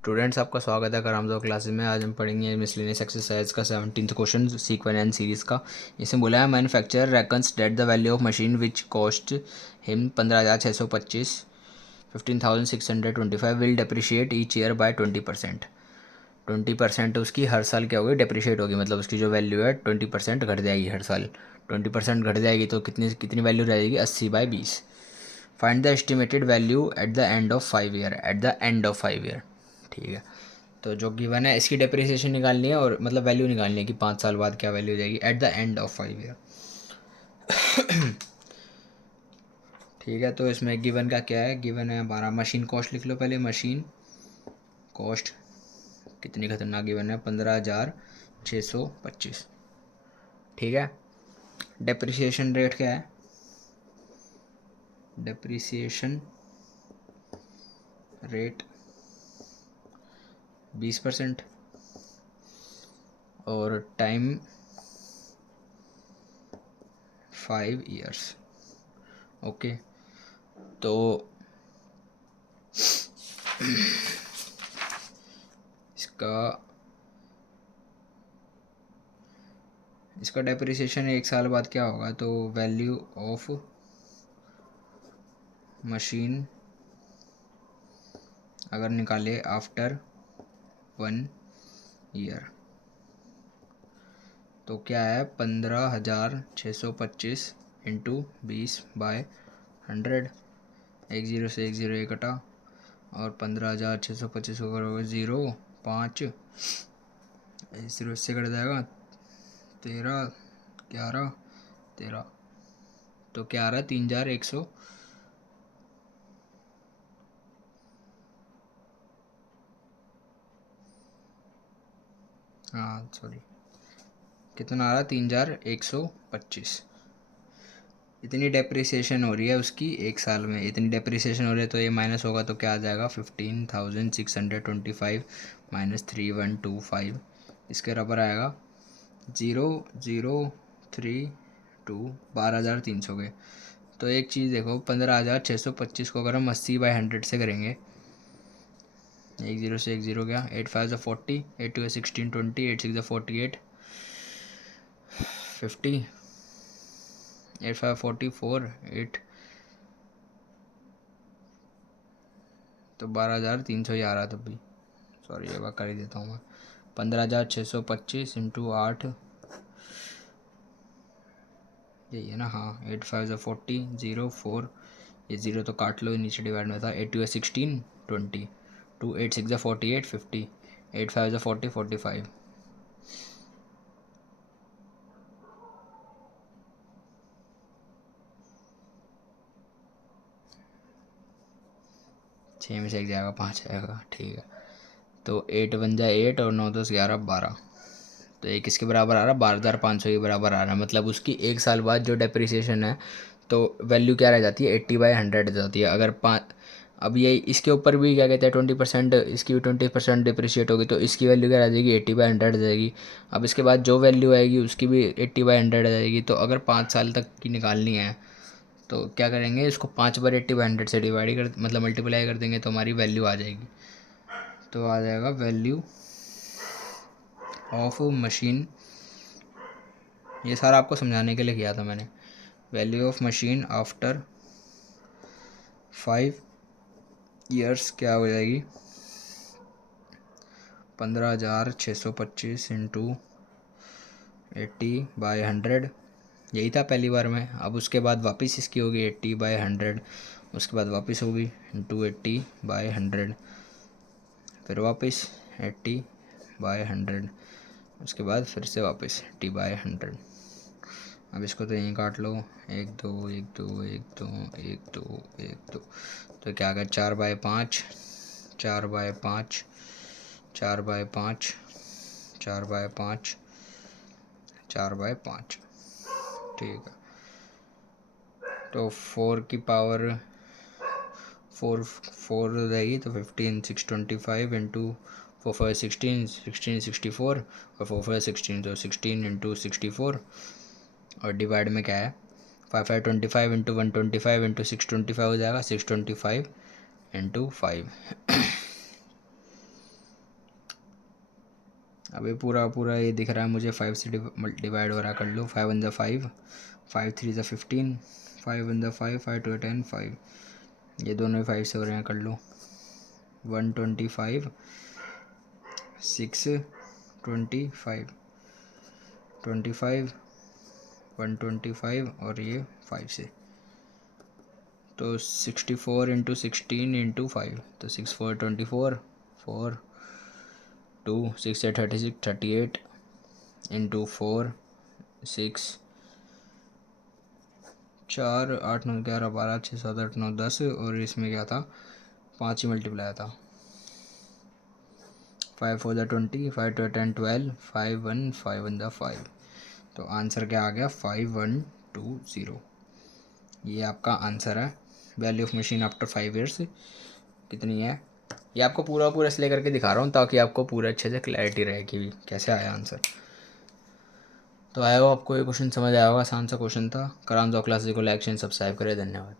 Students, आपका स्वागत है करामदो क्लासेस में। आज हम पढ़ेंगे मिसलेनियस एक्सरसाइज का 17th question sequence and series का। इसमें बोला है manufacturer reckons that the value of machine which cost him 15,625 15,625 will depreciate each year by 20%। 20% उसकी हर साल क्या होगी, डेप्रिशिएट होगी, मतलब उसकी जो वैल्यू है 20% घट जाएगी हर साल। 20% घट जाएगी तो कितनी कितनी वैल्यू रहेगी, 80/20। Find the estimated value at the end of 5 year, at the end of 5 year. ठीक है, तो जो गिवन है इसकी डेप्रिसिएशन निकालनी है और मतलब वैल्यू निकालनी है कि 5 साल बाद क्या वैल्यू हो जाएगी at the end of 5 year. ठीक है, तो इसमें गिवन का क्या है, गिवन है हमारा मशीन कॉस्ट। लिख लो पहले, मशीन कॉस्ट कितनी खतरनाक गिवन है, 15,625। ठीक है, डेप्रिसिएशन रेट क्या है, डेप्रिसिएशन रेट 20% और टाइम 5 ईयर्स। ओके, तो इसका डेप्रिसिएशन 1 साल बाद क्या होगा, तो वैल्यू ऑफ मशीन अगर निकाले आफ्टर 1 ईयर तो क्या है, 15,625 इंटू 20/100। एक ज़ीरो से एक ज़ीरो एक कटा और 15,625 को करोगे 0 5, ज़ीरो से कट जाएगा 13 11 13, तो क्या आ रहा है 3,100। हाँ सॉरी, कितना आ रहा है, 3,125। इतनी डेप्रिसिएशन हो रही है उसकी 1 साल में, इतनी डेप्रिसिएशन हो रही है, तो ये माइनस होगा तो क्या आ जाएगा, 15,625 माइनस 3,125, इसके बराबर आएगा 0,032, 12,300 के। तो एक चीज़ देखो, 15,625 को अगर हम 80/100 से करेंगे, एक ज़ीरो से एक ज़ीरो गया, 8 5 40, 8 2 16 20, 8 6 48 50, 8 5 44 8, तो 12,300 ही आ रहा तब भी, सॉरी ये बात कर ही देता हूँ मैं। 15,625 इंटू 8, यही है ना, हाँ, 8 5 40 0 4, ये 0 तो काट लो, नीचे डिवाइड में था, 8 2 16 20, 2 8 6 48 50, 8 5 40 45, छः में से एक जाएगा, 5 आएगा। ठीक है, तो 8 1 जा 8 और 9 10 11 12, तो एक इसके बराबर आ रहा है, 12,500 के बराबर आ रहा है। मतलब उसकी 1 साल बाद जो डेप्रिसिएशन है तो वैल्यू क्या रह जाती है, 80/100 जाती है। अगर अब ये इसके ऊपर भी क्या कहते हैं 20%, इसकी भी 20% डिप्रिशिएट होगी, तो इसकी वैल्यू क्या रह जाएगी, 80/100 जाएगी। अब इसके बाद जो वैल्यू आएगी उसकी भी 80/100 आ जाएगी। तो अगर 5 साल तक की निकालनी है तो क्या करेंगे, इसको 5/80/100 से डिवाइड कर, मतलब मल्टीप्लाई कर देंगे, तो हमारी वैल्यू आ जाएगी। तो आ जाएगा वैल्यू ऑफ मशीन, ये सारा आपको समझाने के लिए किया था मैंने। Value of machine after 5 years क्या हो जाएगी, 15,625 इंटू 80/100, यही था पहली बार में। अब उसके बाद वापस इसकी होगी 80/100, उसके बाद वापस होगी इंटू 80/100, फिर वापस 80/100, उसके बाद फिर से वापस 80/100। अब इसको तो यहीं काट लो, 1 2 1 2 1 2 1 2 1 2, तो क्या अगर 4/5 4/5 4/5 4/5 4/5, ठीक है। तो 4 की पावर 4 हो जाएगी, तो 15 625 इंटू 4 5 16 16 64 और 4 5 16, तो 16 इंटू 64, और डिवाइड में क्या है, 5 5 25 इंटू 125 इंटू 625 हो जाएगा, 625 इंटू 5, अब ये पूरा पूरा ये दिख रहा है मुझे 5 से डिवाइड हो रहा है, कर लो। 5 1 5, 5 3 15, 5 1 5, 5 2 10, 5, ये दोनों ही 5 से हो रहे हैं, कर लो। 125, 6 25, 25, 125 और ये 5 से, तो 64 इंटू 16 इंटू 5, तो 6 4 24, 4 2 6 8 36 38 इंटू 4 6 4 8 9 11 12 6 7 8 9 10, और इसमें क्या था, 5 ही मल्टीप्लाई था। 5 4 20, 5 2 10 12, 5 1 5 1 5, तो आंसर क्या आ गया, 5120। ये आपका आंसर है। Value of machine after 5 years कितनी है। ये आपको पूरा पूरा इसलिए करके दिखा रहा हूँ ताकि आपको पूरा अच्छे से क्लैरिटी रहे कि कैसे आया आंसर। तो आया हो आपको ये क्वेश्चन समझ आया होगा, आसान सा क्वेश्चन था। करान जो क्लासेस को लाइक एंड सब्सक्राइब करें। धन्यवाद।